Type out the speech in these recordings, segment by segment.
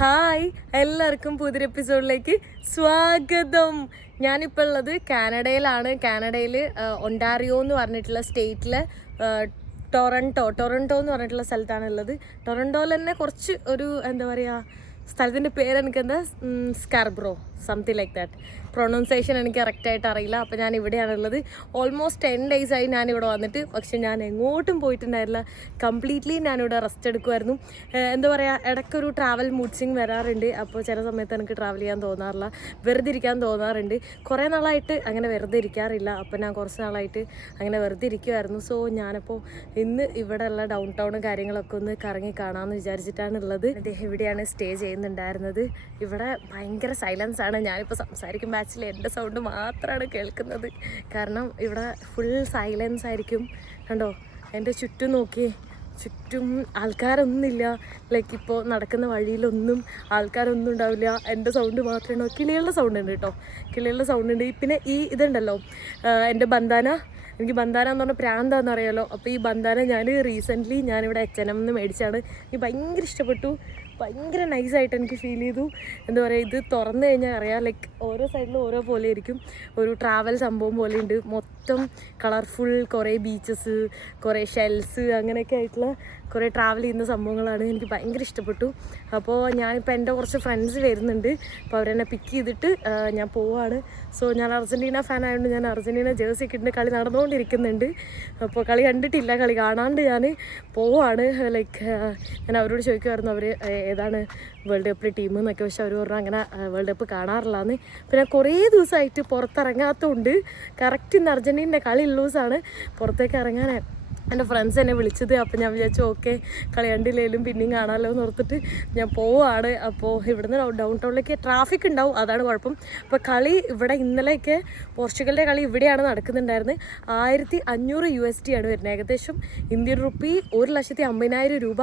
Hi, എല്ലാവർക്കും പുതിയൊരു എപ്പിസോഡിലേക്ക് സ്വാഗതം. ഞാനിപ്പോൾ ഉള്ളത് കാനഡയിലാണ്. കാനഡയിൽ ഒണ്ടാറിയോ എന്ന് പറഞ്ഞിട്ടുള്ള സ്റ്റേറ്റിലെ ടൊറൻറ്റോ എന്ന് പറഞ്ഞിട്ടുള്ള സ്ഥലത്താണ് ഉള്ളത്. ടൊറൻറ്റോയിൽ തന്നെ കുറച്ച് ഒരു എന്താ പറയുക, സ്ഥലത്തിൻ്റെ പേര് എനിക്കെന്താ Scarborough something like that. Pronunciation എനിക്ക് കറക്റ്റായിട്ട് അറിയില്ല. അപ്പോൾ ഞാൻ ഇവിടെയാണുള്ളത്. ഓൾമോസ്റ്റ് 10 days ആയി ഞാനിവിടെ വന്നിട്ട്. പക്ഷെ ഞാൻ എങ്ങോട്ടും പോയിട്ടുണ്ടായിരുന്നില്ല. കംപ്ലീറ്റ്ലി ഞാനിവിടെ റെസ്റ്റ് എടുക്കുമായിരുന്നു. എന്താ പറയുക, ഇടയ്ക്കൊരു ട്രാവൽ മൂഡ്സിങ് വരാറുണ്ട്. അപ്പോൾ ചില സമയത്ത് എനിക്ക് ട്രാവൽ ചെയ്യാൻ തോന്നാറില്ല, വെറുതെ ഇരിക്കാൻ തോന്നാറുണ്ട്. കുറേ നാളായിട്ട് അങ്ങനെ വെറുതെ ഇരിക്കാറില്ല. അപ്പോൾ ഞാൻ കുറച്ച് നാളായിട്ട് അങ്ങനെ വെറുതെ ഇരിക്കുമായിരുന്നു. സോ ഞാനിപ്പോൾ ഇന്ന് ഇവിടെ ഉള്ള ഡൗൺ ടൗണും കാര്യങ്ങളൊക്കെ ഒന്ന് കറങ്ങി കാണാമെന്ന് വിചാരിച്ചിട്ടാണ് ഉള്ളത്. അദ്ദേഹം ഇവിടെയാണ് സ്റ്റേ ചെയ്യുന്നുണ്ടായിരുന്നത്. ഇവിടെ ഭയങ്കര സൈലൻസ് ആണ്. ഞാനിപ്പോൾ സംസാരിക്കും ബാച്ചിൽ എൻ്റെ സൗണ്ട് മാത്രമാണ് കേൾക്കുന്നത്. കാരണം ഇവിടെ ഫുൾ സൈലൻസ് ആയിരിക്കും. കണ്ടോ, എൻ്റെ ചുറ്റും നോക്കി, ചുറ്റും ആൾക്കാരൊന്നുമില്ല. ലൈക്ക് ഇപ്പോൾ നടക്കുന്ന വഴിയിലൊന്നും ആൾക്കാരൊന്നും ഉണ്ടാവില്ല. എൻ്റെ സൗണ്ട് മാത്രമേ. കിളികളുടെ സൗണ്ട് ഉണ്ട് കേട്ടോ, കിളികളുടെ സൗണ്ട് ഉണ്ട്. പിന്നെ ഈ ഇതുണ്ടല്ലോ, എൻ്റെ ബന്ധാന, എനിക്ക് ബന്ധാന എന്ന് പറഞ്ഞാൽ പ്രാന്താന്ന് അറിയാമല്ലോ. അപ്പോൾ ഈ ബന്ധാന റീസെൻ്റ്ലി ഞാനിവിടെ H&M മേടിച്ചാണ്. എനിക്ക് ഭയങ്കര ഇഷ്ടപ്പെട്ടു, ഭയങ്കര നൈസായിട്ട് എനിക്ക് ഫീൽ ചെയ്തു. എന്താ പറയുക, ഇത് തുറന്നു കഴിഞ്ഞാൽ അറിയാം, ലൈക്ക് ഓരോ സൈഡിലും ഓരോ പോലെ ആയിരിക്കും. ഒരു ട്രാവൽ സംഭവം പോലെ ഉണ്ട്. മൊത്തം കളർഫുൾ, കുറേ ബീച്ചസ്, കുറേ ഷെൽസ്, അങ്ങനെയൊക്കെ ആയിട്ടുള്ള കുറേ ട്രാവൽ ചെയ്യുന്ന സംഭവങ്ങളാണ്. എനിക്ക് ഭയങ്കര ഇഷ്ടപ്പെട്ടു. അപ്പോൾ ഞാനിപ്പോൾ എൻ്റെ കുറച്ച് ഫ്രണ്ട്സ് വരുന്നുണ്ട്. അപ്പോൾ അവരെന്നെ പിക്ക് ചെയ്തിട്ട് ഞാൻ പോവാണ്. സോ ഞാൻ അർജൻറ്റീന ഫാൻ ആയതുകൊണ്ട് ഞാൻ അർജൻറ്റീന ജേഴ്സി ഇട്ടിട്ട് കളി നടന്നുകൊണ്ടിരിക്കുന്നുണ്ട്. അപ്പോൾ കളി കണ്ടിട്ടില്ല, കളി കാണാണ്ട് ഞാൻ പോവാണ്. ലൈക്ക് ഞാൻ അവരോട് ചോദിക്കുമായിരുന്നു അവർ ഏതാണ് വേൾഡ് കപ്പിലെ ടീം എന്നൊക്കെ. പക്ഷെ അവർ പറഞ്ഞു അങ്ങനെ വേൾഡ് കപ്പ് കാണാറില്ലാന്ന്. പിന്നെ കുറേ ദിവസമായിട്ട് പുറത്തിറങ്ങാത്തതുകൊണ്ട് കറക്റ്റ് ഇന്ന് അർജൻറ്റീനയുടെ കളി ഉള്ള ദിവസമാണ് പുറത്തേക്ക് ഇറങ്ങാൻ എൻ്റെ ഫ്രണ്ട്സ് എന്നെ വിളിച്ചത്. അപ്പോൾ ഞാൻ വിചാരിച്ചു ഓക്കെ, കളി കണ്ടില്ലേലും പിന്നെയും കാണാമല്ലോ എന്ന് ഓർത്തിട്ട് ഞാൻ പോവാണ്. അപ്പോൾ ഇവിടുന്ന് ഡൗൺ ടൗണിലേക്ക് ട്രാഫിക് ഉണ്ടാവും, അതാണ് കുഴപ്പം. അപ്പോൾ കളി ഇവിടെ ഇന്നലെയൊക്കെ പോർച്ചുഗലിൻ്റെ കളി ഇവിടെയാണ് നടക്കുന്നുണ്ടായിരുന്നത്. 1500 USD ആണ് വരുന്നത്, ഏകദേശം ഇന്ത്യൻ റുപ്പി 1,50,000 രൂപ.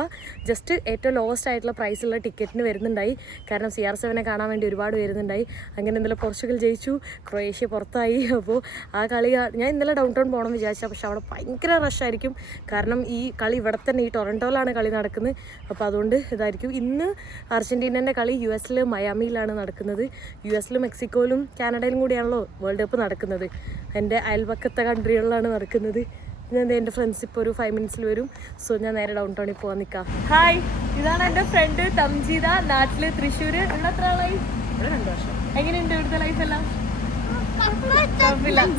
ജസ്റ്റ് ഏറ്റവും ലോവസ്റ്റ് ആയിട്ടുള്ള പ്രൈസുള്ള ടിക്കറ്റിന് വരുന്നുണ്ടായി. കാരണം CR7 കാണാൻ വേണ്ടി ഒരുപാട് വരുന്നുണ്ടായി. അങ്ങനെ ഇന്നലെ പോർച്ചുഗൽ ജയിച്ചു, ക്രൊയേഷ്യ പുറത്തായി. അപ്പോൾ ആ കളി ഞാൻ ഇന്നലെ ഡൗൺ ടൗൺ പോകണം വിചാരിച്ചാൽ, പക്ഷെ അവിടെ ഭയങ്കര റഷായിരിക്കും. കാരണം ഈ കളി ഇവിടെ തന്നെ ഈ ടൊറൻറ്റോയിലാണ് കളി നടക്കുന്നത്. അപ്പോൾ അതുകൊണ്ട് ഇതായിരിക്കും. ഇന്ന് അർജൻറ്റീനൻ്റെ കളി US മയാമിയിലാണ് നടക്കുന്നത്. US മെക്സിക്കോയിലും കാനഡയിലും കൂടിയാണല്ലോ വേൾഡ് കപ്പ് നടക്കുന്നത്. എൻ്റെ അയൽപക്കത്തെ കൺട്രികളിലാണ് നടക്കുന്നത്. ഞാൻ എൻ്റെ ഫ്രണ്ട്സ് ഇപ്പോൾ ഒരു 5 minutes വരും. സോ ഞാൻ നേരെ ഡൗൺ ടൗണിൽ പോകാൻ നിൽക്കാം. ഹായ്, ഇതാണ് എൻ്റെ ഫ്രണ്ട് തംജീദ, നാട്ടിൽ തൃശ്ശൂർ. എത്ര ആളായി? 2 വർഷം. എങ്ങനെയുണ്ട് ഇവിടുത്തെ ലൈഫെല്ലാം?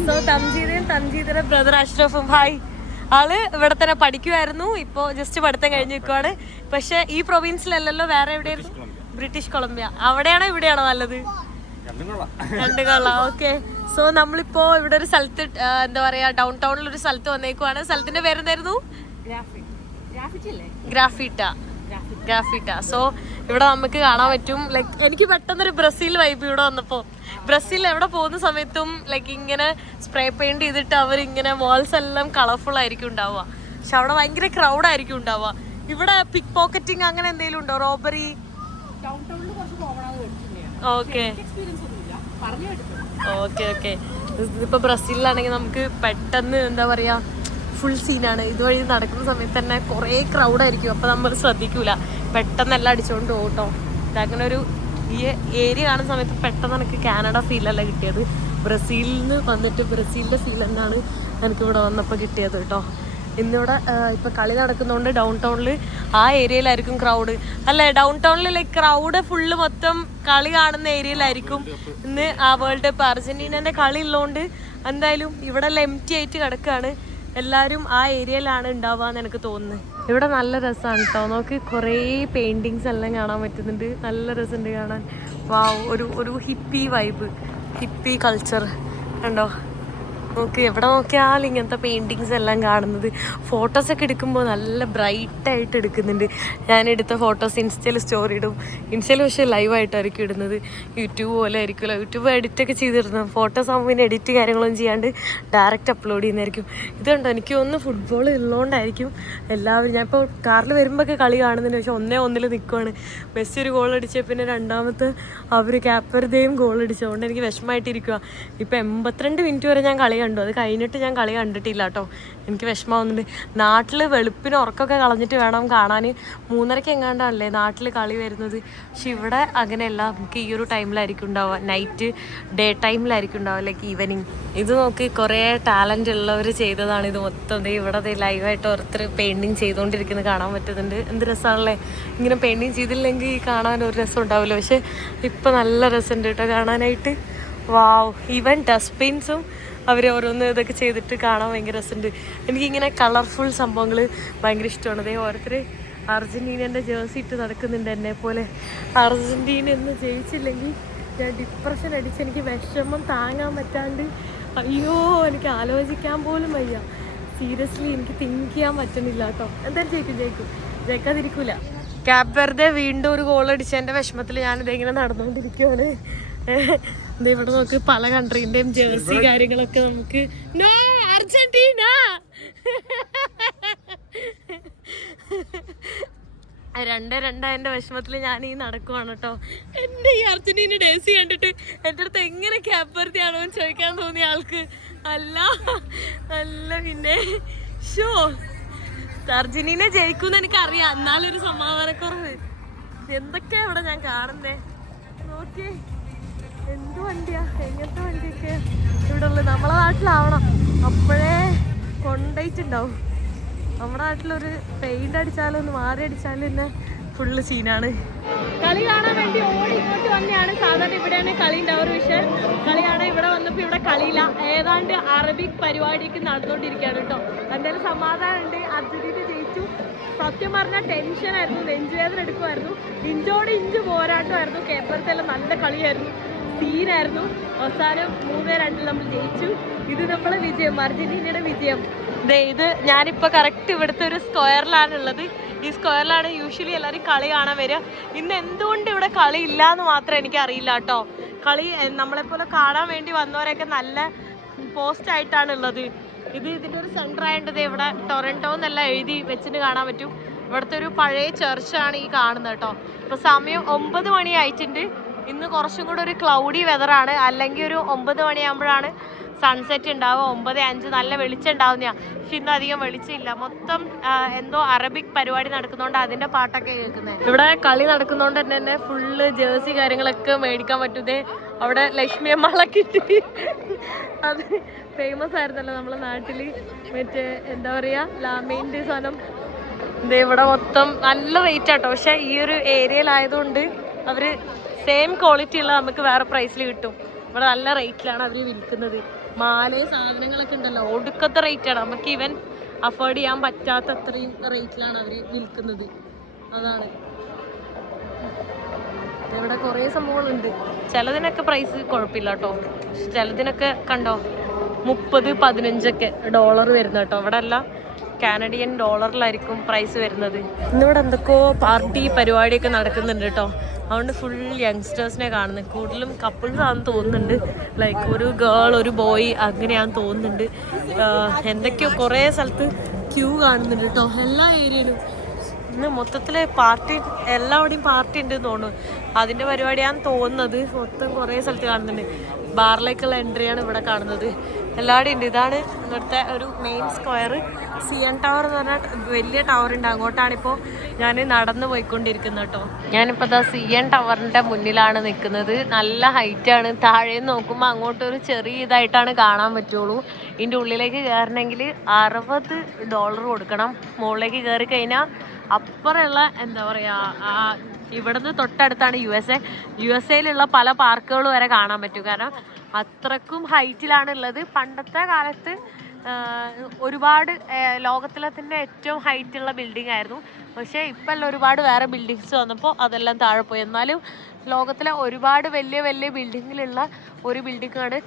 സോ തംജീദയുടെ ബ്രദർ അഷ്റഫും. ഹായ്. ആള് ഇവിടെ തന്നെ പഠിക്കുമായിരുന്നു, ഇപ്പോൾ ജസ്റ്റ് പഠിത്തം കഴിഞ്ഞ് നിൽക്കുവാണ്. പക്ഷെ ഈ പ്രൊവിൻസിലല്ലല്ലോ, വേറെ എവിടെയായിരുന്നു? British Columbia. അവിടെയാണോ ഇവിടെയാണോ നല്ലത്? രണ്ടും കൊള്ളാം. ഓക്കെ. സോ നമ്മളിപ്പോ ഇവിടെ ഒരു സ്ഥലത്ത് എന്താ പറയാ, ഡൗൺ ടൗണിൽ ഒരു സ്ഥലത്ത് വന്നേക്കുവാണ്. സ്ഥലത്തിന്റെ പേരെന്തായിരുന്നു? ഗ്രാഫിറ്റ. സോ ഇവിടെ നമുക്ക് കാണാൻ പറ്റും. ലൈക്ക് എനിക്ക് പെട്ടെന്നൊരു ബ്രസീൽ വൈബ് ഇവിടെ വന്നപ്പോ. ബ്രസീൽ എവിടെ പോകുന്ന സമയത്തും ലൈക്ക് ഇങ്ങനെ സ്പ്രേ പെയിന്റ് ചെയ്തിട്ട് അവരിങ്ങനെ വാൾസ് എല്ലാം കളർഫുൾ ആയിരിക്കും ഉണ്ടാവുക. പക്ഷെ അവിടെ ഭയങ്കര ക്രൗഡ് ആയിരിക്കും ഉണ്ടാവുക. ഇവിടെ പിക്ക് പോക്കറ്റിംഗ് അങ്ങനെ എന്തെങ്കിലും ഉണ്ടോ? റോബറി? ഓക്കെ. ഇതിപ്പോ ബ്രസീലിലാണെങ്കിൽ നമുക്ക് പെട്ടെന്ന് എന്താ പറയാ, ഫുൾ സീനാണ്. ഇതുവഴി നടക്കുന്ന സമയത്ത് തന്നെ കുറേ ക്രൗഡായിരിക്കും. അപ്പോൾ നമ്മൾ ശ്രദ്ധിക്കൂല, പെട്ടെന്ന് എല്ലാം അടിച്ചുകൊണ്ട് പോകും കേട്ടോ. ഇതങ്ങനെ ഒരു ഈ ഏരിയ കാണുന്ന സമയത്ത് പെട്ടെന്ന് എനിക്ക് കാനഡ ഫീലല്ല കിട്ടിയത്. ബ്രസീലിൽ നിന്ന് വന്നിട്ട് ബ്രസീലിൻ്റെ ഫീൽ തന്നെയാണ് എനിക്കിവിടെ വന്നപ്പോൾ കിട്ടിയത് കേട്ടോ. ഇന്നിവിടെ ഇപ്പോൾ കളി നടക്കുന്നതുകൊണ്ട് ഡൗൺ ടൗണിൽ ആ ഏരിയയിലായിരിക്കും ക്രൗഡ്. അല്ലേ, ഡൗൺ ടൗണിൽ ലൈക്ക് ക്രൗഡ് ഫുള്ള് മൊത്തം കളി കാണുന്ന ഏരിയയിലായിരിക്കും. ഇന്ന് ആ വേൾഡ് കപ്പ് അർജൻറ്റീനൻ്റെ കളി ഉള്ളതുകൊണ്ട് എന്തായാലും ഇവിടെ എല്ലാം എംപ്റ്റി ആയിട്ട് കിടക്കുകയാണ്. എല്ലാവരും ആ ഏരിയയിലാണ് ഉണ്ടാവുക എന്ന് എനിക്ക് തോന്നുന്നത്. ഇവിടെ നല്ല രസമാണ് കേട്ടോ. നോക്ക്, കുറേ പെയിൻറ്റിങ്സ് എല്ലാം കാണാൻ പറ്റുന്നുണ്ട്. നല്ല രസമുണ്ട് കാണാൻ. വാവ്, ഒരു ഹിപ്പി വൈബ്, ഹിപ്പി കൾച്ചർ കണ്ടോ. നോക്ക്, എവിടെ നോക്കിയാലും ഇങ്ങനത്തെ പെയിൻറ്റിങ്സ് എല്ലാം കാണുന്നത്. ഫോട്ടോസൊക്കെ എടുക്കുമ്പോൾ നല്ല ബ്രൈറ്റായിട്ട് എടുക്കുന്നുണ്ട്. ഞാനെടുത്ത ഫോട്ടോസ് ഇൻസ്റ്റയിൽ സ്റ്റോറി ഇടും. ഇൻസ്റ്റയിൽ പക്ഷേ ലൈവായിട്ടായിരിക്കും ഇടുന്നത്, യൂട്യൂബ് പോലെ ആയിരിക്കുമല്ലോ. യൂട്യൂബ് എഡിറ്റൊക്കെ ചെയ്തിരുന്നു. ഫോട്ടോസ് ആകുമ്പോൾ പിന്നെ എഡിറ്റ് കാര്യങ്ങളൊന്നും ചെയ്യാണ്ട് ഡയറക്റ്റ് അപ്ലോഡ് ചെയ്യുന്നതായിരിക്കും. ഇതുണ്ടോ, എനിക്ക് തോന്നുന്നു ഫുട്ബോൾ ഉള്ളതുകൊണ്ടായിരിക്കും എല്ലാവരും. ഞാൻ ഇപ്പോൾ കാറിൽ വരുമ്പോഴൊക്കെ കളി കാണുന്നുണ്ട്. പക്ഷെ 1-1 നിൽക്കുവാണ്. മെസ്സി ഒരു ഗോൾ അടിച്ച പിന്നെ രണ്ടാമത്തെ അവർ ക്യാപ്പർദേയും ഗോൾ അടിച്ചതുകൊണ്ട് എനിക്ക് വിഷമമായിട്ടിരിക്കുക. ഇപ്പോൾ 82 മിനിറ്റ് വരെ ഞാൻ കളി കണ്ടു. അത് കഴിഞ്ഞിട്ട് ഞാൻ കളി കണ്ടിട്ടില്ല കേട്ടോ. എനിക്ക് വിഷമമാവുന്നുണ്ട്. നാട്ടിൽ വെളുപ്പിന് ഉറക്കമൊക്കെ കളഞ്ഞിട്ട് വേണം കാണാൻ. 3:30 എങ്ങാണ്ടല്ലേ നാട്ടിൽ കളി വരുന്നത്. പക്ഷെ ഇവിടെ അങ്ങനെയല്ല, നമുക്ക് ഈ ഒരു ടൈമിലായിരിക്കും ഉണ്ടാവുക. നൈറ്റ് ഡേ ടൈമിലായിരിക്കും ഉണ്ടാവുക, ലൈക്ക് ഈവനിങ്. ഇത് നോക്കി കുറേ ടാലൻ്റ് ഉള്ളവർ ചെയ്തതാണ് ഇത് മൊത്തം. ഇവിടെ ലൈവായിട്ട് ഓരോരുത്തർ പെയിൻറ്റിങ് ചെയ്തുകൊണ്ടിരിക്കുന്നത് കാണാൻ പറ്റുന്നുണ്ട്. എന്ത് രസമാണല്ലേ. ഇങ്ങനെ പെയിൻറ്റിങ് ചെയ്തില്ലെങ്കിൽ കാണാൻ ഒരു രസം ഉണ്ടാവില്ല. പക്ഷെ ഇപ്പം നല്ല രസമുണ്ട് കേട്ടോ കാണാനായിട്ട്. വാവ്. ഈവൻ ഡസ്റ്റ്ബിൻസും അവർ ഓരോന്ന് ഇതൊക്കെ ചെയ്തിട്ട് കാണാൻ ഭയങ്കര രസമുണ്ട്. എനിക്കിങ്ങനെ കളർഫുൾ സംഭവങ്ങൾ ഭയങ്കര ഇഷ്ടമാണ്. അതേ ഓരോരുത്തർ അർജൻറ്റീനേൻ്റെ ജേഴ്സി ഇട്ട് നടക്കുന്നുണ്ട് എന്നെ പോലെ. അർജൻറ്റീന എന്ന് ജയിച്ചില്ലെങ്കിൽ ഞാൻ ഡിപ്രഷൻ അടിച്ച് എനിക്ക് വിഷമം താങ്ങാൻ പറ്റാണ്ട്, അയ്യോ എനിക്ക് ആലോചിക്കാൻ പോലും വയ്യ. സീരിയസ്ലി എനിക്ക് തിങ്ക് ചെയ്യാൻ പറ്റുന്നില്ല കേട്ടോ. എന്തായാലും ജയിക്കാതിരിക്കൂല. ക്യാപ് വെറുതെ വീണ്ടും ഒരു ഗോൾ അടിച്ചതിൻ്റെ വിഷമത്തിൽ ഞാനിതെങ്ങനെ നടന്നുകൊണ്ടിരിക്കുകയാണ്. ഇവിടെ നോക്ക്, പല കൺട്രീൻ്റെയും ജേഴ്സി കാര്യങ്ങളൊക്കെ നമുക്ക്. No Argentina. രണ്ടായതിൻ്റെ വിഷമത്തിൽ ഞാൻ ഈ നടക്കുവാണ് കേട്ടോ. എൻ്റെ ഈ അർജന്റീന ജേഴ്സി കണ്ടിട്ട് എൻ്റെ അടുത്ത് എങ്ങനെ ക്യാപ് വെർദെ ആണോ എന്ന് ചോദിക്കാൻ തോന്നിയ ആൾക്ക്. അല്ല പിന്നെ ഷോ അർജന്റീന ജയിക്കുമെന്ന് എനിക്കറിയാം. എന്നാലൊരു സമാധാനക്കുറവ്. എന്തൊക്കെയാ ഇവിടെ ഞാൻ കാണുന്നേ. നോക്കിയേ എന്ത് വണ്ടിയാ, എങ്ങനത്തെ വണ്ടിയൊക്കെ ഇവിടെ ഉള്ളത്. നമ്മളെ നാട്ടിലാവണം, അപ്പോഴേ കൊണ്ടുപോയിട്ടുണ്ടാവും. നമ്മുടെ നാട്ടിലൊരു പെയിന്റ് അടിച്ചാലും ഒന്ന് മാറി അടിച്ചാലും തന്നെ ഫുള്ള് സീനാണ്. കളി കാണാൻ വേണ്ടി ഓടി ഇങ്ങോട്ട് തന്നെയാണ്. സാധാരണ ഇവിടെയാണ് കളി ഉണ്ടാവും. പക്ഷേ കളി കാണാൻ ഇവിടെ വന്നപ്പോൾ ഇവിടെ കളിയില്ല. ഏതാണ്ട് അറബിക് പരിപാടിയൊക്കെ നടന്നുകൊണ്ടിരിക്കുകയാണ് കേട്ടോ. എന്തായാലും സമാധാനമുണ്ട്. അർജന്റീന ജയിച്ചു. സത്യം പറഞ്ഞാൽ ടെൻഷനായിരുന്നു, നെഞ്ചുവേദന എടുക്കുമായിരുന്നു. ഇഞ്ചോട് ഇഞ്ച് പോരാട്ടമായിരുന്നു. കേപ്പറത്തെല്ലാം നല്ല കളിയായിരുന്നു, സീനായിരുന്നു. അവസാനം 3-2 നമ്മൾ ജയിച്ചു. ഇത് നമ്മളെ വിജയം, അർജന്റീനയുടെ വിജയം. ഇത് ഞാനിപ്പോൾ കറക്റ്റ് ഇവിടുത്തെ ഒരു സ്ക്വയറിലാണുള്ളത്. ഈ സ്ക്വയറിലാണ് യൂഷ്വലി എല്ലാവരും കളി കാണാൻ വരിക. ഇന്ന് എന്തുകൊണ്ട് ഇവിടെ കളി ഇല്ല എന്ന് മാത്രം എനിക്കറിയില്ല കേട്ടോ. കളി നമ്മളെപ്പോലെ കാണാൻ വേണ്ടി വന്നവരൊക്കെ നല്ല പോസ്റ്റായിട്ടാണ് ഉള്ളത്. ഇതിൻ്റെ ഒരു സെൻറ്റർ ആയതുകൊണ്ട് ഇവിടെ ടൊറൻറ്റോ എന്നെല്ലാം എഴുതി വെച്ചിട്ട് കാണാൻ പറ്റും. ഇവിടുത്തെ ഒരു പഴയ ചർച്ചാണ് ഈ കാണുന്നത് കേട്ടോ. ഇപ്പോൾ സമയം 9 മണി ആയിട്ടുണ്ട്. ഇന്ന് കുറച്ചും കൂടെ ഒരു ക്ലൗഡി വെതറാണ്. അല്ലെങ്കിൽ ഒരു 9 മണിയാകുമ്പോഴാണ് സൺസെറ്റ് ഉണ്ടാവുക. 9:05 നല്ല വെളിച്ചം ഉണ്ടാവുന്നതാണ്. പക്ഷെ ഇന്ന് അധികം വെളിച്ചമില്ല. മൊത്തം എന്തോ അറബിക് പരിപാടി നടക്കുന്നതുകൊണ്ട് അതിൻ്റെ പാട്ടൊക്കെ കേൾക്കുന്നത്. ഇവിടെ കളി നടക്കുന്നതുകൊണ്ട് തന്നെ ഫുള്ള് ജേഴ്സി കാര്യങ്ങളൊക്കെ മേടിക്കാൻ പറ്റുന്നത്. അവിടെ ലക്ഷ്മി അമ്മളൊക്കെ ഇട്ട് അത് ഫേമസ് ആയിരുന്നല്ലോ നമ്മളെ നാട്ടിൽ. മറ്റേ എന്താ പറയുക, ലാമേൻ്റെ സാധനം. ഇവിടെ മൊത്തം നല്ല റേറ്റ് ആട്ടോ. പക്ഷെ ഈ ഒരു ഏരിയയിലായതുകൊണ്ട് അവർ സെയിം ക്വാളിറ്റി ഉള്ള നമുക്ക് വേറെ പ്രൈസിൽ കിട്ടും. ഇവിടെ നല്ല റേറ്റിലാണ് അവർ വിൽക്കുന്നത്. മാലയും സാധനങ്ങളൊക്കെ ഉണ്ടല്ലോ, ഒടുക്കത്തെ റേറ്റാണ്. നമുക്ക് ഈവൻ അഫോർഡ് ചെയ്യാൻ പറ്റാത്ത അത്രയും റേറ്റിലാണ് അവർ വിൽക്കുന്നത്. അതാണ് ഇവിടെ കുറേ സംഭവങ്ങളുണ്ട്. ചിലതിനൊക്കെ പ്രൈസ് കുഴപ്പമില്ല കേട്ടോ. ചിലതിനൊക്കെ കണ്ടോ $30-15 ഡോളർ വരുന്നത് കേട്ടോ. ഇവിടെ എല്ലാം കാനഡിയൻ ഡോളറിലായിരിക്കും പ്രൈസ് വരുന്നത്. ഇന്നിവിടെ എന്തൊക്കെയോ പാർട്ടി പരിപാടിയൊക്കെ നടക്കുന്നുണ്ട് കേട്ടോ. അതുകൊണ്ട് ഫുൾ യങ്സ്റ്റേഴ്സിനെ കാണുന്നത്. കൂടുതലും കപ്പിൾസ് ആണെന്ന് തോന്നുന്നുണ്ട്. ലൈക്ക് ഒരു ഗേൾ ഒരു ബോയ് അങ്ങനെയാണെന്ന് തോന്നുന്നുണ്ട്. എന്തൊക്കെയോ കുറേ സ്ഥലത്ത് ക്യൂ കാണുന്നുണ്ട് കേട്ടോ. എല്ലാ ഏരിയയിലും ഇന്ന് മൊത്തത്തിൽ പാർട്ടി, എല്ലാവിടെയും പാർട്ടി ഉണ്ടെന്ന് തോന്നുന്നു. അതിൻ്റെ പരിപാടിയാണെന്ന് തോന്നുന്നത്. മൊത്തം കുറേ സ്ഥലത്ത് കാണുന്നുണ്ട്. ബാറിലേക്കുള്ള എൻട്രിയാണ് ഇവിടെ കാണുന്നത്. എല്ലാവരുടെയും ഉണ്ട്. ഇതാണ് ഇവിടുത്തെ ഒരു മെയിൻ സ്ക്വയർ. CN ടവർ എന്ന് പറഞ്ഞാൽ വലിയ ടവർ ഉണ്ട്. അങ്ങോട്ടാണിപ്പോൾ ഞാൻ നടന്നു പോയിക്കൊണ്ടിരിക്കുന്നത് കേട്ടോ. ഞാനിപ്പോൾ ദാ CN ടവറിൻ്റെ മുന്നിലാണ് നിൽക്കുന്നത്. നല്ല ഹൈറ്റാണ്. താഴേന്ന് നോക്കുമ്പോൾ അങ്ങോട്ടൊരു ചെറിയ ഇതായിട്ടാണ് കാണാൻ പറ്റുള്ളൂ. ഇതിൻ്റെ ഉള്ളിലേക്ക് കയറണമെങ്കിൽ $60 കൊടുക്കണം. മുകളിലേക്ക് കയറി കഴിഞ്ഞാൽ അപ്പുറമുള്ള എന്താ പറയുക, ഇവിടുന്ന് തൊട്ടടുത്താണ് USA പല പാർക്കുകൾ വരെ കാണാൻ പറ്റും. കാരണം അത്രക്കും ഹൈറ്റിലാണ് ഉള്ളത്. പണ്ടത്തെ കാലത്ത് ഒരുപാട് ലോകത്തിലെ തന്നെ ഏറ്റവും ഹൈറ്റുള്ള ബിൽഡിംഗ് ആയിരുന്നു. പക്ഷേ ഇപ്പം ഒരുപാട് വേറെ ബിൽഡിങ്സ് വന്നപ്പോൾ അതെല്ലാം താഴെ പോയി. എന്നാലും ലോകത്തിലെ ഒരുപാട് വലിയ വലിയ ബിൽഡിങ്ങിലുള്ള ഒരു ബിൽഡിങ്ങാണ്.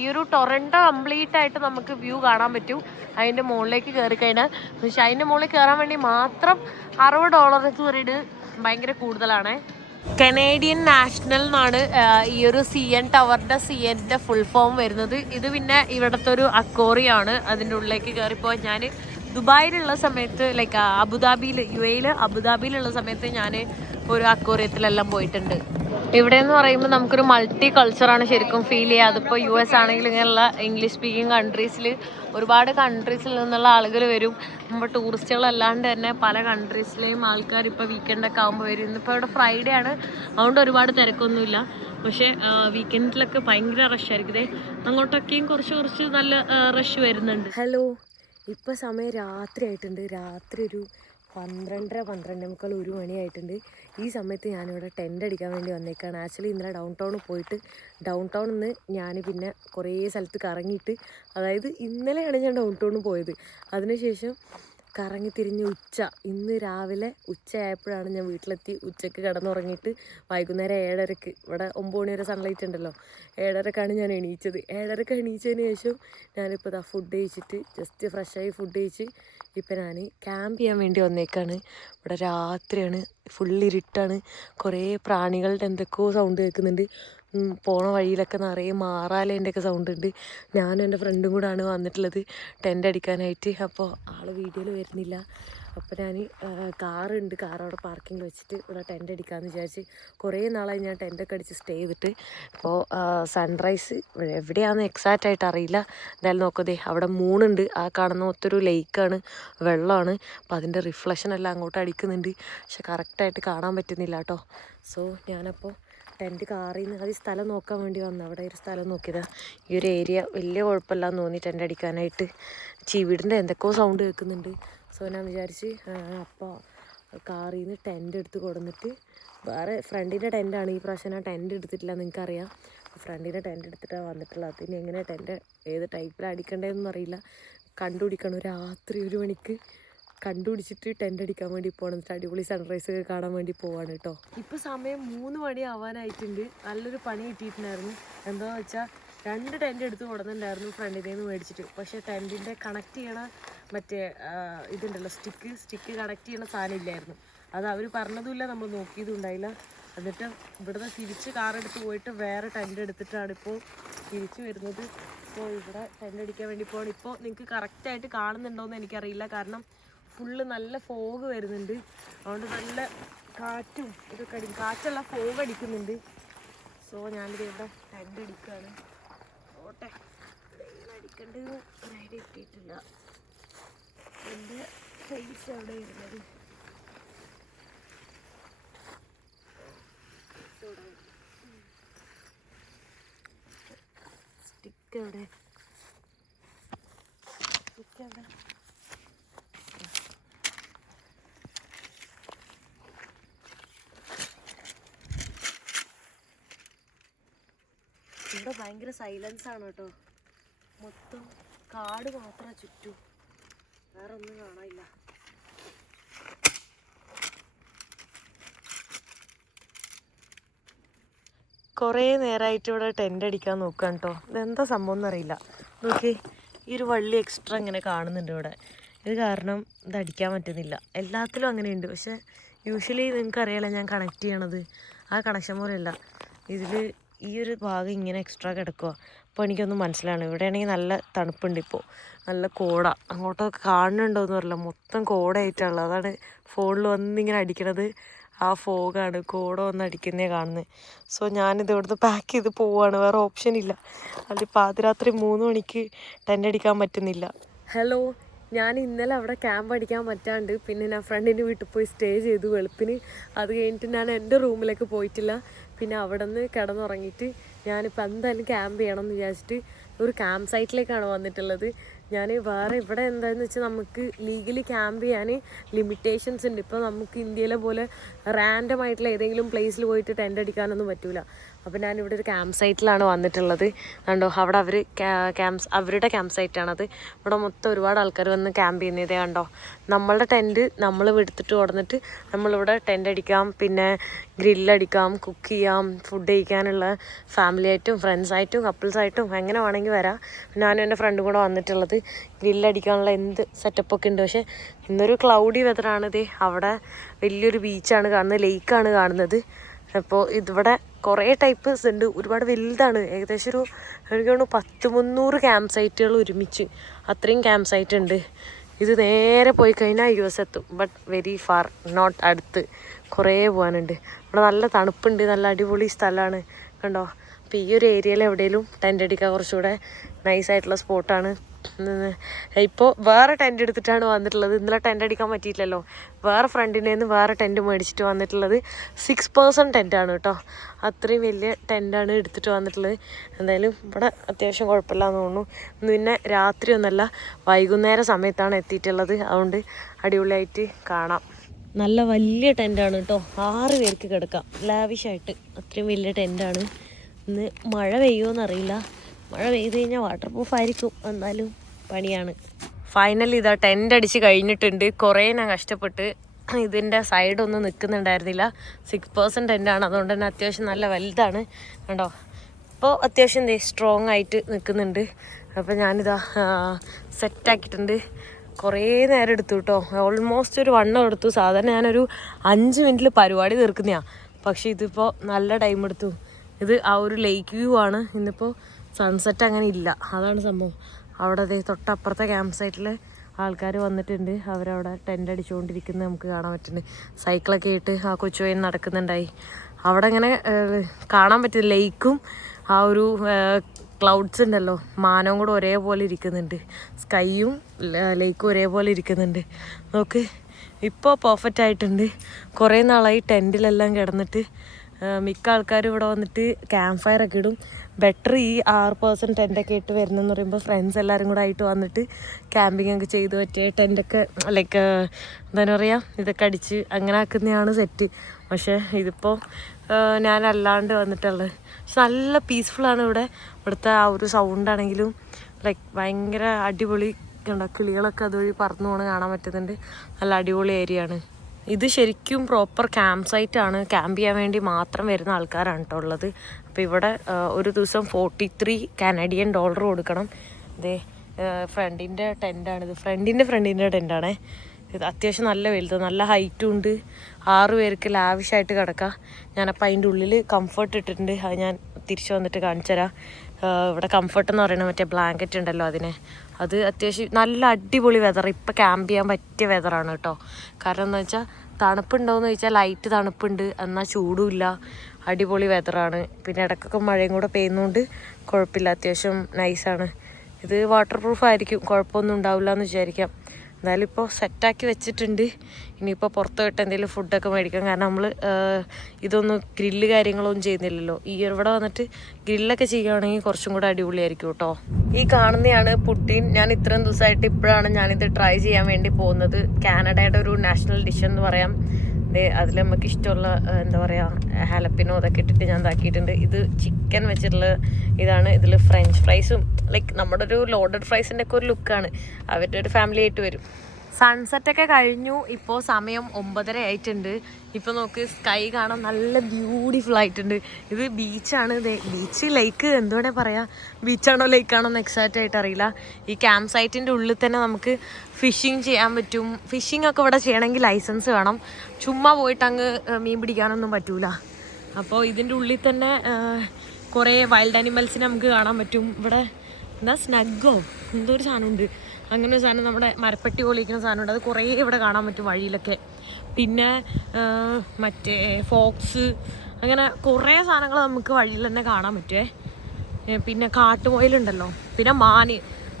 ഈ ഒരു ടൊറൻറ്റോ കംപ്ലീറ്റ് ആയിട്ട് നമുക്ക് വ്യൂ കാണാൻ പറ്റും അതിൻ്റെ മുകളിലേക്ക് കയറി കഴിഞ്ഞാൽ. പക്ഷെ അതിൻ്റെ മുകളിൽ കയറാൻ വേണ്ടി മാത്രം $60 എന്ന് പറയുന്നത് ഭയങ്കര കൂടുതലാണ്. കനേഡിയൻ നാഷണൽ എന്നാണ് ഈ ഒരു CN ടവറിൻ്റെ CNൻ്റെ ഫുൾ ഫോം വരുന്നത്. ഇത് പിന്നെ ഇവിടുത്തെ ഒരു അക്വേറിയമാണ്. അതിൻ്റെ ഉള്ളിലേക്ക് കയറിപ്പോയി ഞാൻ ദുബായിലുള്ള സമയത്ത്, ലൈക്ക് UAE അബുദാബിയിലുള്ള സമയത്ത് ഞാൻ ഒരു അക്വേറിയത്തിലെല്ലാം പോയിട്ടുണ്ട്. ഇവിടെ എന്ന് പറയുമ്പോൾ നമുക്കൊരു മൾട്ടി കൾച്ചറാണ് ശരിക്കും ഫീൽ ചെയ്യുക. അതിപ്പോൾ US ആണെങ്കിലും ഇങ്ങനെയുള്ള ഇംഗ്ലീഷ് സ്പീക്കിംഗ് കൺട്രീസിൽ ഒരുപാട് കൺട്രീസിൽ നിന്നുള്ള ആളുകൾ വരും. നമ്മൾ ടൂറിസ്റ്റുകളല്ലാണ്ട് തന്നെ പല കൺട്രീസിലെയും ആൾക്കാർ ഇപ്പോൾ വീക്കെൻഡൊക്കെ ആകുമ്പോൾ വരും. ഇന്നിപ്പോൾ ഇവിടെ ഫ്രൈഡേ ആണ്, അതുകൊണ്ട് ഒരുപാട് തിരക്കൊന്നുമില്ല. പക്ഷേ വീക്കെൻഡിലൊക്കെ ഭയങ്കര റഷായിരിക്കും. അങ്ങോട്ടൊക്കെയും കുറച്ച് നല്ല റഷ് വരുന്നുണ്ട്. ഹലോ, ഇപ്പോൾ സമയം രാത്രി ആയിട്ടുണ്ട്. രാത്രി ഒരു 12:30, 12:45, 1 മണിയായിട്ടുണ്ട്. ഈ സമയത്ത് ഞാനിവിടെ ടെൻ്റ് അടിക്കാൻ വേണ്ടി വന്നേക്കാണ്. ആക്ച്വലി ഇന്നലെ ഡൗൺ ടൗണിൽ പോയിട്ട് ഡൗൺ ടൗണിൽ നിന്ന് ഞാൻ പിന്നെ കുറേ സ്ഥലത്ത് കറങ്ങിയിട്ട്, അതായത് ഇന്നലെയാണ് ഞാൻ ഡൗൺ ടൗണിൽ പോയത്. അതിനുശേഷം കറങ്ങി തിരിഞ്ഞ് ഇന്ന് രാവിലെ ഉച്ചയായപ്പോഴാണ് ഞാൻ വീട്ടിലെത്തി. ഉച്ചയ്ക്ക് കിടന്നുറങ്ങിയിട്ട് വൈകുന്നേരം 7:30, ഇവിടെ 9 മണി വരെ സൺലൈറ്റ് ഉണ്ടല്ലോ, 7:30ക്കാണ് ഞാൻ എണീച്ചത്. 7:30ക്ക് എണീച്ചതിന് ശേഷം ഞാനിപ്പോൾ ഫുഡ് കഴിച്ചിട്ട് ജസ്റ്റ് ഫ്രഷായി ഫുഡ് കഴിച്ച് ഇപ്പം ഞാൻ ക്യാമ്പ് ചെയ്യാൻ വേണ്ടി വന്നേക്കാണ്. ഇവിടെ രാത്രിയാണ്, ഫുള്ളിരുട്ടാണ്. കുറേ പ്രാണികളുടെ എന്തൊക്കെയോ സൗണ്ട് കേൾക്കുന്നുണ്ട്. പോണ വഴിയിലൊക്കെ നിറയെ മാറാലേൻ്റെയൊക്കെ സൗണ്ട് ഉണ്ട്. ഞാനും എൻ്റെ ഫ്രണ്ടും കൂടാണ് വന്നിട്ടുള്ളത് ടെൻ്റ് അടിക്കാനായിട്ട്. അപ്പോൾ ആൾ വീഡിയോയിൽ വരുന്നില്ല. അപ്പോൾ ഞാൻ കാറുണ്ട്, കാറവിടെ പാർക്കിങ്ങിൽ വെച്ചിട്ട് ഇവിടെ ടെൻ്റ് അടിക്കാമെന്ന് വിചാരിച്ച്. കുറേ നാളായി ഞാൻ ടെൻ്റൊക്കെ അടിച്ച് സ്റ്റേ ചെയ്തിട്ട്. അപ്പോൾ സൺറൈസ് എവിടെയാണെന്ന് എക്സാക്റ്റ് ആയിട്ട് അറിയില്ല. എന്തായാലും നോക്കതേ അവിടെ മൂണുണ്ട്. ആ കാണുന്ന മൊത്തൊരു ലേക്കാണ്, വെള്ളമാണ്. അപ്പോൾ അതിൻ്റെ റിഫ്ലക്ഷൻ എല്ലാം അങ്ങോട്ട് അടിക്കുന്നുണ്ട്. പക്ഷെ കറക്റ്റായിട്ട് കാണാൻ പറ്റുന്നില്ല കേട്ടോ. സോ ഞാനപ്പോൾ ടെൻറ്റ് കാറിൽ നിന്ന് ആദ്യം സ്ഥലം നോക്കാൻ വേണ്ടി വന്നു. അവിടെ ഒരു സ്ഥലം നോക്കിയതാണ്. ഈ ഒരു ഏരിയ വലിയ കുഴപ്പമില്ലാന്ന് തോന്നി ടെൻ്റ് അടിക്കാനായിട്ട്. ചീവീടിൻ്റെ എന്തൊക്കെയോ സൗണ്ട് കേൾക്കുന്നുണ്ട്. സോ ഞാൻ വിചാരിച്ച് അപ്പോൾ കാറിൽ നിന്ന് ടെൻ്റ് എടുത്ത് കൊടുന്നിട്ട്, വേറെ ഫ്രണ്ടിൻ്റെ ടെൻ്റാണ് ഈ പ്രാവശ്യം ഞാൻ ടെൻ്റ് എടുത്തിട്ടില്ല, നിങ്ങൾക്കറിയാം. ഫ്രണ്ടിൻ്റെ ടെൻ്റ് എടുത്തിട്ടാണ് വന്നിട്ടുള്ളത്. അതിന് എങ്ങനെ ടെൻ്റ് ഏത് ടൈപ്പിലാണ് അടിക്കേണ്ടതെന്നൊന്നും അറിയില്ല. കണ്ടുപിടിക്കണം. രാത്രി 1 മണിക്ക് കണ്ടുപിടിച്ചിട്ട് ടെൻ്റ് അടിക്കാൻ വേണ്ടി പോകണം. എന്നിട്ട് അടിപൊളി സൺറൈസ് ഒക്കെ കാണാൻ വേണ്ടി പോവാണ് കേട്ടോ. ഇപ്പോൾ സമയം 3 മണി ആവാനായിട്ടുണ്ട്. നല്ലൊരു പണി കിട്ടിയിട്ടുണ്ടായിരുന്നു. എന്താണെന്ന് വെച്ചാൽ 2 ടെൻ്റ് എടുത്ത് കൊടുത്തിട്ടുണ്ടായിരുന്നു ഫ്രണ്ടിൽ നിന്ന് മേടിച്ചിട്ട്. പക്ഷേ ടെൻറ്റിൻ്റെ കണക്ട് ചെയ്യണ മറ്റേ ഇതുണ്ടല്ലോ, സ്റ്റിക്ക് കണക്ട് ചെയ്യണ സാധനം ഇല്ലായിരുന്നു. അത് അവർ പറഞ്ഞതുമില്ല, നമ്മൾ നോക്കിയതും ഉണ്ടായില്ല. എന്നിട്ട് ഇവിടുന്ന് തിരിച്ച് കാറെടുത്ത് പോയിട്ട് വേറെ ടെൻ്റ് എടുത്തിട്ടാണ് ഇപ്പോൾ തിരിച്ച് വരുന്നത്. ഇപ്പോൾ ഇവിടെ ടെൻ്റ് അടിക്കാൻ വേണ്ടി പോകണം. ഇപ്പോൾ നിങ്ങൾക്ക് കറക്റ്റായിട്ട് കാണുന്നുണ്ടോയെന്ന് എനിക്കറിയില്ല, കാരണം ഫുള്ള് നല്ല ഫോഗ് വരുന്നുണ്ട്. അതുകൊണ്ട് നല്ല കാറ്റും ഇതൊക്കെ കാറ്റല്ല, ഫോഗ് അടിക്കുന്നുണ്ട്. സോ ഞാനിത് ഇവിടെ ടെൻ്റ് അടിക്കുകയാണ്. ഓട്ടെ, അടിക്കേണ്ടത് ഒരു ഐഡിയ കിട്ടിയിട്ടില്ല. എൻ്റെ ഫേസ് അവിടെ വരുന്നത് സ്റ്റിക്ക് എവിടെ? സ്റ്റിക്ക് എവിടെ? ഇവിടെ ഭയങ്കര സൈലൻസ് ആണ് കേട്ടോ. മൊത്തം കാട് മാത്രമേ ചുറ്റും, വേറെ ഒന്നും കാണാനില്ല. കുറേ നേരമായിട്ട് ഇവിടെ ടെൻ്റ് അടിക്കാൻ നോക്കുകയാണ് കേട്ടോ. ഇതെന്താ സംഭവം എന്നറിയില്ല. നോക്കി, ഈ ഒരു വള്ളി എക്സ്ട്രാ ഇങ്ങനെ കാണുന്നുണ്ട് ഇവിടെ. ഇത് കാരണം ഇത് അടിക്കാൻ പറ്റുന്നില്ല. എല്ലാത്തിലും അങ്ങനെയുണ്ട്. പക്ഷേ യൂഷ്വലി നിങ്ങൾക്കറിയാലോ ഞാൻ കണക്ട് ചെയ്യണത് ആ കണക്ഷൻ പോലെയല്ല. ഇതിൽ ഈ ഒരു ഭാഗം ഇങ്ങനെ എക്സ്ട്രാ കിടക്കുക. അപ്പോൾ എനിക്കൊന്നും മനസ്സിലാണ്. ഇവിടെയാണെങ്കിൽ നല്ല തണുപ്പുണ്ട്. ഇപ്പോൾ നല്ല കോട, അങ്ങോട്ടൊക്കെ കാണുന്നുണ്ടോയെന്ന് പറയില്ല, മൊത്തം കോടയായിട്ടുള്ളത്. അതാണ് ഫോണിൽ വന്നിങ്ങനെ അടിക്കണത്. ആ ഫോഗാണ്, കോട വന്ന് അടിക്കുന്നേ കാണുന്നത്. സോ ഞാനിത് ഇവിടുന്ന് പാക്ക് ചെയ്ത് പോവുകയാണ്. വേറെ ഓപ്ഷൻ ഇല്ല. അത് പാതിരാത്രി 3 മണിക്ക് ടെൻ്റ് അടിക്കാൻ പറ്റുന്നില്ല. ഹലോ, ഞാൻ ഇന്നലെ അവിടെ ക്യാമ്പ് അടിക്കാൻ പറ്റാണ്ട് പിന്നെ ഞാൻ ഫ്രണ്ടിൻ്റെ വീട്ടിൽ പോയി സ്റ്റേ ചെയ്തു വെളുപ്പിന്. അത് കഴിഞ്ഞിട്ട് ഞാൻ എൻ്റെ റൂമിലേക്ക് പോയിട്ടില്ല. പിന്നെ അവിടെ നിന്ന് കിടന്നുറങ്ങിയിട്ട് ഞാനിപ്പോൾ എന്തായാലും ക്യാമ്പ് ചെയ്യണം എന്ന് വിചാരിച്ചിട്ട് ഒരു ക്യാമ്പ് സൈറ്റിലേക്കാണ് വന്നിട്ടുള്ളത്. ഞാൻ വേറെ ഇവിടെ എന്താണെന്ന് വെച്ചാൽ നമുക്ക് ലീഗലി ക്യാമ്പ് ചെയ്യാൻ ലിമിറ്റേഷൻസ് ഉണ്ട്. ഇപ്പോൾ നമുക്ക് ഇന്ത്യയിലെ പോലെ റാൻഡം ആയിട്ടുള്ള ഏതെങ്കിലും പ്ലേസിൽ പോയിട്ട് ടെൻ്റ് അടിക്കാനൊന്നും പറ്റില്ല. അപ്പോൾ ഞാനിവിടെ ഒരു ക്യാമ്പ് സൈറ്റിലാണ് വന്നിട്ടുള്ളത്. കണ്ടോ, അവിടെ അവരുടെ ക്യാമ്പ് സൈറ്റാണത്. ഇവിടെ മൊത്തം ഒരുപാട് ആൾക്കാർ വന്ന് ക്യാമ്പ് ചെയ്യുന്നതേ കണ്ടോ. നമ്മളുടെ ടെൻറ്റ് നമ്മൾ എടുത്തിട്ട് കൊടുത്തിട്ട് നമ്മളിവിടെ ടെൻ്റ് അടിക്കാം, പിന്നെ ഗ്രില്ലടിക്കാം, കുക്ക് ചെയ്യാം, ഫുഡ് കഴിക്കാനുള്ള ഫാമിലി ആയിട്ടും ഫ്രണ്ട്സായിട്ടും കപ്പിൾസായിട്ടും എങ്ങനെ വേണമെങ്കിൽ വരാം. ഞാനും എൻ്റെ ഫ്രണ്ടും കൂടെ വന്നിട്ടുള്ളത്. ഗ്രില്ലടിക്കാനുള്ള എന്ത് സെറ്റപ്പൊക്കെ ഉണ്ട്. പക്ഷേ ഇന്നൊരു ക്ലൗഡി വെതറാണ്. ഇത് അവിടെ വലിയൊരു ബീച്ചാണ് കാണുന്നത്, ലേക്കാണ് കാണുന്നത്. അപ്പോൾ ഇതിവിടെ കുറേ ടൈപ്പ്സ് ഉണ്ട്, ഒരുപാട് വലുതാണ്. ഏകദേശം ഒരു എനിക്ക് തോന്നുന്നു 100-300 ക്യാമ്പ് സൈറ്റുകൾ ഒരുമിച്ച്, അത്രയും ക്യാമ്പ് സൈറ്റ് ഉണ്ട്. ഇത് നേരെ പോയി കഴിഞ്ഞാൽ US എത്തും, ബട്ട് വെരി ഫാർ, നോട്ട് അടുത്ത്, കുറേ പോകാനുണ്ട്. ഇവിടെ നല്ല തണുപ്പുണ്ട്, നല്ല അടിപൊളി സ്ഥലമാണ് കണ്ടോ. അപ്പോൾ ഈ ഒരു ഏരിയയിൽ എവിടെയെങ്കിലും ടെൻ്റ് അടിക്കാൻ കുറച്ചുകൂടെ നൈസായിട്ടുള്ള സ്പോട്ടാണ്. ഇപ്പോൾ വേറെ ടെൻ്റ് എടുത്തിട്ടാണ് വന്നിട്ടുള്ളത്. ഇന്നലെ ടെൻ്റ് അടിക്കാൻ പറ്റിയിട്ടില്ലല്ലോ. വേറെ ഫ്രണ്ടിൻ്റെ നിന്ന് വേറെ ടെൻറ്റ് മേടിച്ചിട്ട് വന്നിട്ടുള്ളത് 6 പേഴ്സൺ ടെൻറ്റാണ് കേട്ടോ. അത്രയും വലിയ ടെൻറ്റാണ് എടുത്തിട്ട് വന്നിട്ടുള്ളത്. എന്തായാലും ഇവിടെ അത്യാവശ്യം കുഴപ്പമില്ലാന്ന് തോന്നുന്നു. പിന്നെ രാത്രി ഒന്നല്ല, വൈകുന്നേര സമയത്താണ് എത്തിയിട്ടുള്ളത്. അതുകൊണ്ട് അടിപൊളിയായിട്ട് കാണാം. നല്ല വലിയ ടെൻറ്റാണ് കേട്ടോ. 6 പേർക്ക് കിടക്കാം ലാവിഷായിട്ട്. അത്രയും വലിയ ടെൻറ്റാണ്. ഇന്ന് മഴ പെയ്യുമോയെന്നറിയില്ല. മഴ പെയ്ത് കഴിഞ്ഞാൽ വാട്ടർ പ്രൂഫ് ആയിരിക്കും, എന്നാലും പണിയാണ്. ഫൈനലി ഇതാ ടെൻ്റ് അടിച്ച് കഴിഞ്ഞിട്ടുണ്ട്. കുറേ ഞാൻ കഷ്ടപ്പെട്ട് ഇതിൻ്റെ സൈഡൊന്നും നിൽക്കുന്നുണ്ടായിരുന്നില്ല. 6 പേഴ്സൺ ടെൻ്റാണ്, അതുകൊണ്ട് തന്നെ അത്യാവശ്യം നല്ല വലുതാണ് കണ്ടോ. ഇപ്പോൾ അത്യാവശ്യം സ്ട്രോങ് ആയിട്ട് നിൽക്കുന്നുണ്ട്. അപ്പോൾ ഞാനിതാ സെറ്റാക്കിയിട്ടുണ്ട്. കുറേ നേരം എടുത്തു കേട്ടോ. ഓൾമോസ്റ്റ് ഒരു 1 hour എടുത്തു. സാധാരണ ഞാനൊരു 5 minute പരിപാടി തീർക്കുന്നതാണ്. പക്ഷേ ഇതിപ്പോൾ നല്ല ടൈം എടുത്തു. ഇത് ആ ഒരു ലേക്ക് വ്യൂ ആണ്. ഇന്നിപ്പോൾ സൺസെറ്റ് അങ്ങനെ ഇല്ല, അതാണ് സംഭവം. അവിടെ തൊട്ടപ്പുറത്തെ ക്യാമ്പ് സൈറ്റിൽ ആൾക്കാർ വന്നിട്ടുണ്ട്. അവരവിടെ ടെൻ്റ് അടിച്ചുകൊണ്ടിരിക്കുന്നത് നമുക്ക് കാണാൻ പറ്റുന്നുണ്ട്. സൈക്കിളൊക്കെ ആയിട്ട് ആ കൊച്ചുപയ്യൻ നടക്കുന്നുണ്ടായി. അവിടെ ഇങ്ങനെ കാണാൻ പറ്റും ലേക്കും ആ ഒരു ക്ലൗഡ്സ് ഉണ്ടല്ലോ, മാനവും കൂടെ ഒരേപോലെ ഇരിക്കുന്നുണ്ട്. സ്കൈയും ലേക്കും ഒരേപോലെ ഇരിക്കുന്നുണ്ട്. നോക്ക്, ഇപ്പോൾ പെർഫെക്റ്റ് ആയിട്ടുണ്ട്. കുറേ നാളായി ടെൻറ്റിലെല്ലാം കിടന്നിട്ട് മിക്ക ആൾക്കാരും ഇവിടെ വന്നിട്ട് ക്യാമ്പ് ഫയറൊക്കെ ഇടും. ബെറ്റർ ഈ 6 പേഴ്സൺ ടെൻ്റൊക്കെ ഇട്ട് വരുന്നതെന്ന് പറയുമ്പോൾ ഫ്രണ്ട്സ് എല്ലാവരും കൂടെ ആയിട്ട് വന്നിട്ട് ക്യാമ്പിംഗ് ഒക്കെ ചെയ്ത് പറ്റിയ ടെൻ്റൊക്കെ ലൈക്ക് എന്താണ് പറയുക, ഇതൊക്കെ അടിച്ച് അങ്ങനെ ആക്കുന്നതാണ് സെറ്റ്. പക്ഷേ ഇതിപ്പോൾ ഞാനല്ലാണ്ട് വന്നിട്ടുള്ളത്. പക്ഷെ നല്ല പീസ്ഫുള്ളാണ് ഇവിടെ. ഇവിടുത്തെ ആ ഒരു സൗണ്ടാണെങ്കിലും ലൈക്ക് ഭയങ്കര അടിപൊളി. കണ്ടോ, കിളികളൊക്കെ അതുവഴി പറന്നു പോകണം കാണാൻ പറ്റുന്നുണ്ട്. നല്ല അടിപൊളി ഏരിയ ആണ് ഇത്. ശരിക്കും പ്രോപ്പർ ക്യാമ്പ് സൈറ്റാണ്. ക്യാമ്പ് ചെയ്യാൻ വേണ്ടി മാത്രം വരുന്ന ആൾക്കാരാണ് കേട്ടോ ഉള്ളത്. അപ്പോൾ ഇവിടെ ഒരു ദിവസം $43 കൊടുക്കണം. ഇതേ ഫ്രണ്ടിൻ്റെ ടെൻ്റാണിത്. ഫ്രണ്ടിൻ്റെ ടെൻ്റാണേ. ഇത് അത്യാവശ്യം നല്ല വലുത്, നല്ല ഹൈറ്റും ഉണ്ട്. 6 പേർക്ക് ലാവിഷായിട്ട് കിടക്കാം. ഞാനപ്പോൾ അതിൻ്റെ ഉള്ളിൽ കംഫർട്ട് ഇട്ടിട്ടുണ്ട്. അത് ഞാൻ തിരിച്ചു വന്നിട്ട് കാണിച്ചു തരാം. ഇവിടെ കംഫർട്ട് എന്ന് പറയുന്നത് മറ്റേ ബ്ലാങ്കറ്റ് ഉണ്ടല്ലോ, അത് അത്യാവശ്യം നല്ല അടിപൊളി വെതർ. ഇപ്പം ക്യാമ്പ് ചെയ്യാൻ പറ്റിയ വെതറാണ് കേട്ടോ. കാരണം എന്താ വെച്ചാൽ തണുപ്പുണ്ടോയെന്ന് ചോദിച്ചാൽ ലൈറ്റ് തണുപ്പുണ്ട്, എന്നാൽ ചൂടുമില്ല. അടിപൊളി വെതറാണ്. പിന്നെ ഇടയ്ക്കൊക്കെ മഴയും കൂടെ പെയ്യുന്നതുകൊണ്ട് കുഴപ്പമില്ല, അത്യാവശ്യം നൈസാണ്. ഇത് വാട്ടർ പ്രൂഫ് ആയിരിക്കും, കുഴപ്പമൊന്നും ഉണ്ടാവില്ല എന്ന് വിചാരിക്കാം. എന്തായാലും ഇപ്പോൾ സെറ്റാക്കി വെച്ചിട്ടുണ്ട്. ഇനിയിപ്പോൾ പുറത്ത് പോയിട്ട് എന്തെങ്കിലും ഫുഡൊക്കെ മേടിക്കാം. കാരണം നമ്മൾ ഇതൊന്നും ഗ്രില്ല് കാര്യങ്ങളൊന്നും ചെയ്യുന്നില്ലല്ലോ. ഈ ഇവിടെ വന്നിട്ട് ഗ്രില്ലൊക്കെ ചെയ്യുകയാണെങ്കിൽ കുറച്ചും കൂടെ അടിപൊളിയായിരിക്കും കേട്ടോ. ഈ കാണുന്നതാണ് പുട്ടിൻ. ഞാൻ ഇത്രയും ദിവസമായിട്ട് ഇപ്പോഴാണ് ഞാനിത് ട്രൈ ചെയ്യാൻ വേണ്ടി പോകുന്നത്. കാനഡയുടെ ഒരു നാഷണൽ ഡിഷ് എന്ന് പറയാം. അതിൽ നമുക്ക് ഇഷ്ടമുള്ള എന്താ പറയുക ഹാലപ്പിനോ അതൊക്കെ ഇട്ടിട്ട് ഞാൻ ഇതാക്കിയിട്ടുണ്ട്. ഇത് ചിക്കൻ വെച്ചിട്ടുള്ള ഇതാണ്. ഇതിൽ ഫ്രഞ്ച് ഫ്രൈസും ലൈക്ക് നമ്മുടെ ഒരു ലോഡഡ് ഫ്രൈസിൻ്റെ ഒക്കെ ഒരു ലുക്കാണ്. അവരുടെ ഒരു ഫാമിലി ആയിട്ട് വരും. സൺസെറ്റൊക്കെ കഴിഞ്ഞു. ഇപ്പോൾ സമയം 9:30 ആയിട്ടുണ്ട്. ഇപ്പോൾ നോക്ക്, സ്കൈ കാണാൻ നല്ല ബ്യൂട്ടിഫുൾ ആയിട്ടുണ്ട്. ഇത് ബീച്ചാണ്. ബീച്ച് ലേക്ക് എന്തുവേണേ പറയാം. ബീച്ചാണോ ലേക്കാണോ എന്ന് എക്സാക്റ്റ് ആയിട്ട് അറിയില്ല. ഈ ക്യാമ്പ് സൈറ്റിൻ്റെ ഉള്ളിൽ തന്നെ നമുക്ക് ഫിഷിങ് ചെയ്യാൻ പറ്റും. ഫിഷിംഗ് ഒക്കെ ഇവിടെ ചെയ്യണമെങ്കിൽ ലൈസൻസ് വേണം. ചുമ്മാ പോയിട്ട് അങ്ങ് മീൻ പിടിക്കാനൊന്നും പറ്റൂല. അപ്പോൾ ഇതിൻ്റെ ഉള്ളിൽ തന്നെ കുറേ വൈൽഡ് ആനിമൽസിനെ നമുക്ക് കാണാൻ പറ്റും. ഇവിടെ എന്താ സ്നഗ്ഗോ എന്തോ ഒരു സാധനമുണ്ട്. അങ്ങനെ ഒരു സാധനം നമ്മുടെ മരപ്പെട്ടി പോലിരിക്കുന്ന സാധനമുണ്ട്. അത് കുറേ ഇവിടെ കാണാൻ പറ്റും വഴിയിലൊക്കെ. പിന്നെ മറ്റേ ഫോക്സ്, അങ്ങനെ കുറേ സാധനങ്ങൾ നമുക്ക് വഴിയിൽ തന്നെ കാണാൻ പറ്റുമേ. പിന്നെ കാട്ടുമുയലുണ്ടല്ലോ. പിന്നെ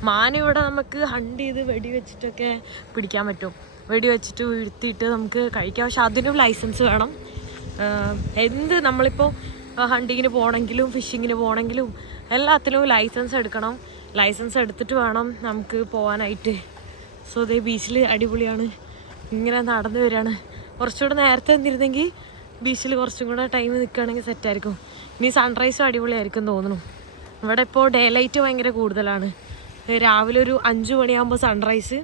മാൻ ഇവിടെ നമുക്ക് ഹണ്ട് ചെയ്ത് വെടി വെച്ചിട്ടൊക്കെ പിടിക്കാൻ പറ്റും. വെടി വെച്ചിട്ട് വീഴ്ത്തിയിട്ട് നമുക്ക് കഴിക്കാം. പക്ഷെ അതിനും ലൈസൻസ് വേണം. എന്ത് നമ്മളിപ്പോൾ ഹണ്ടിങ്ങിന് പോകണമെങ്കിലും ഫിഷിങ്ങിന് പോകണമെങ്കിലും എല്ലാത്തിനും ലൈസൻസ് എടുക്കണം. ലൈസൻസ് എടുത്തിട്ട് വേണം നമുക്ക് പോകാനായിട്ട്. സോ ദേ ബീച്ചിൽ അടിപൊളിയാണ്. ഇങ്ങനെ നടന്നു വരികയാണ്. കുറച്ചുകൂടെ നേരത്തെ എന്നിരുന്നെങ്കിൽ ബീച്ചിൽ കുറച്ചും കൂടെ ടൈം നിൽക്കുകയാണെങ്കിൽ സെറ്റായിരിക്കും. ഇനി സൺറൈസും അടിപൊളിയായിരിക്കും തോന്നുന്നു. ഇവിടെ ഇപ്പോൾ ഡേ ലൈറ്റ് ഭയങ്കര കൂടുതലാണ്. രാവിലെ ഒരു 5 മണിയാകുമ്പോൾ സൺറൈസ്,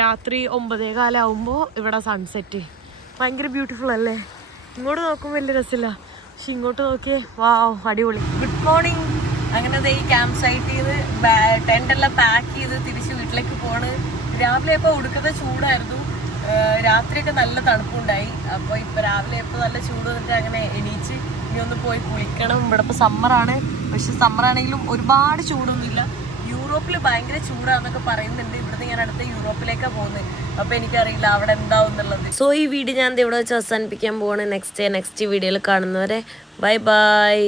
രാത്രി 9:15 ആകുമ്പോൾ ഇവിടെ സൺസെറ്റ്. ഭയങ്കര ബ്യൂട്ടിഫുൾ അല്ലേ? ഇങ്ങോട്ട് നോക്കുമ്പോൾ വലിയ രസമില്ല, പക്ഷെ ഇങ്ങോട്ട് നോക്കിയേ വാവ് അടിപൊളി. Good morning. അങ്ങനെ ഈ ക്യാമ്പ് സൈറ്റ് ചെയ്ത് ടെൻ്റെല്ലാം പാക്ക് ചെയ്ത് തിരിച്ച് വീട്ടിലേക്ക് പോവാണ്. രാവിലെ ഇപ്പോൾ ഉടുക്കത്തെ ചൂടായിരുന്നു, രാത്രിയൊക്കെ നല്ല തണുപ്പുണ്ടായി. അപ്പോൾ ഇപ്പോൾ രാവിലെ ഇപ്പോൾ നല്ല ചൂട് വന്നിട്ട് അങ്ങനെ എണീച്ച് ഇനി ഒന്ന് പോയി കുളിക്കണം. ഇവിടെ ഇപ്പോൾ സമ്മറാണ്, പക്ഷെ സമ്മറാണെങ്കിലും ഒരുപാട് ചൂടൊന്നുമില്ല, യൂറോപ്പിൽ ഭയങ്കര ചൂടാന്നൊക്കെ പറയുന്നുണ്ട്. ഇവിടുന്ന് ഞാൻ അടുത്ത യൂറോപ്പിലേക്കാണ് പോകുന്നത്. അപ്പോൾ എനിക്കറിയില്ല അവിടെ എന്താവും എന്നുള്ളത്. സോ ഈ വീഡിയോ ഞാൻ ഇവിടെ വെച്ച് അവസാനിപ്പിക്കാൻ പോവാണ്. നെക്സ്റ്റ് വീഡിയോയിൽ കാണുന്നവരെ ബൈ ബൈ.